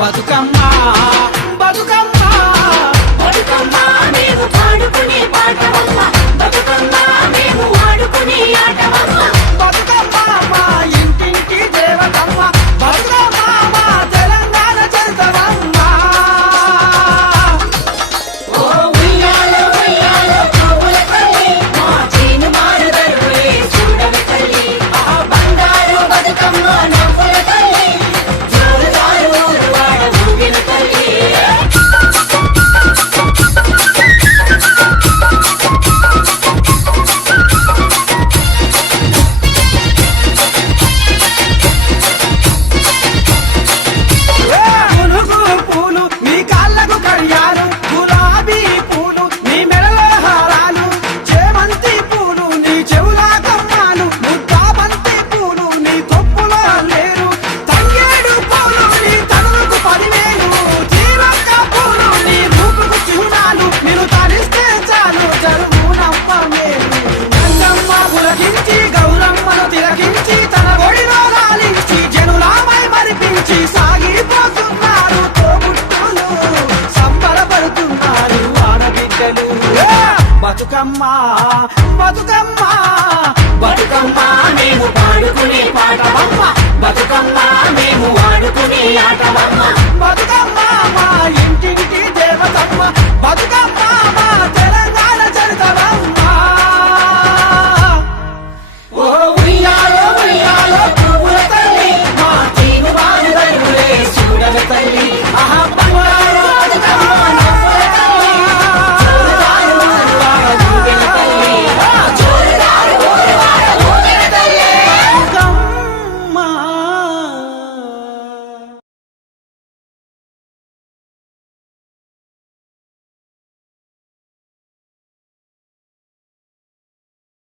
బతుకమ్మ బతుకమ్మ బతుకమ్మ మేము పాడుకునే పాటవమ్మ, బతుకమ్మ మేము ఆడుకునే ఆటవమ్మ. బతుకమ్మ మా ఇంటింటి దేవతమ్మ, బతుకమ్మ మా తెలంగాణ చరితమమ్మ. ఓ ఉయ్యాలో ఉయ్యాలో పువ్వుల తల్లి, మా చేను మారుదరువే చూడవే తల్లి. ఆ బంగారు బతుకమ్మ నవ్వుల తల్లి, జోరుదారు ఊరువాడ ఊగిన తల్లి. పునుగు పూలు నీ కాళ్ళకు కడియాలు, గులాబీ పూలు నీ మెడలో హారాలు, చేమంతి పూలు నీ చెవుల కమ్మాలు, ముద్దాబంతి పూలు నీ కొప్పులో లేరు, తంగేడు పూలు నీ తనులకు 10,000, జీవక్క పూలు నీ రూపుకు చిహ్నాలు, మీరు తరిస్తే చాలు జరువునమ్మ మేలు. గంగమ్మ పులకించి గౌరమ్మను తిలకించి తన ఒడిలో లాలించి జనులామై మరిపించి సాగిపోతున్నారు తోబుట్టులు, సంబరపడుతున్నారు ఆడబిడ్డలు. బతుకమ్మ బతుకమ్మ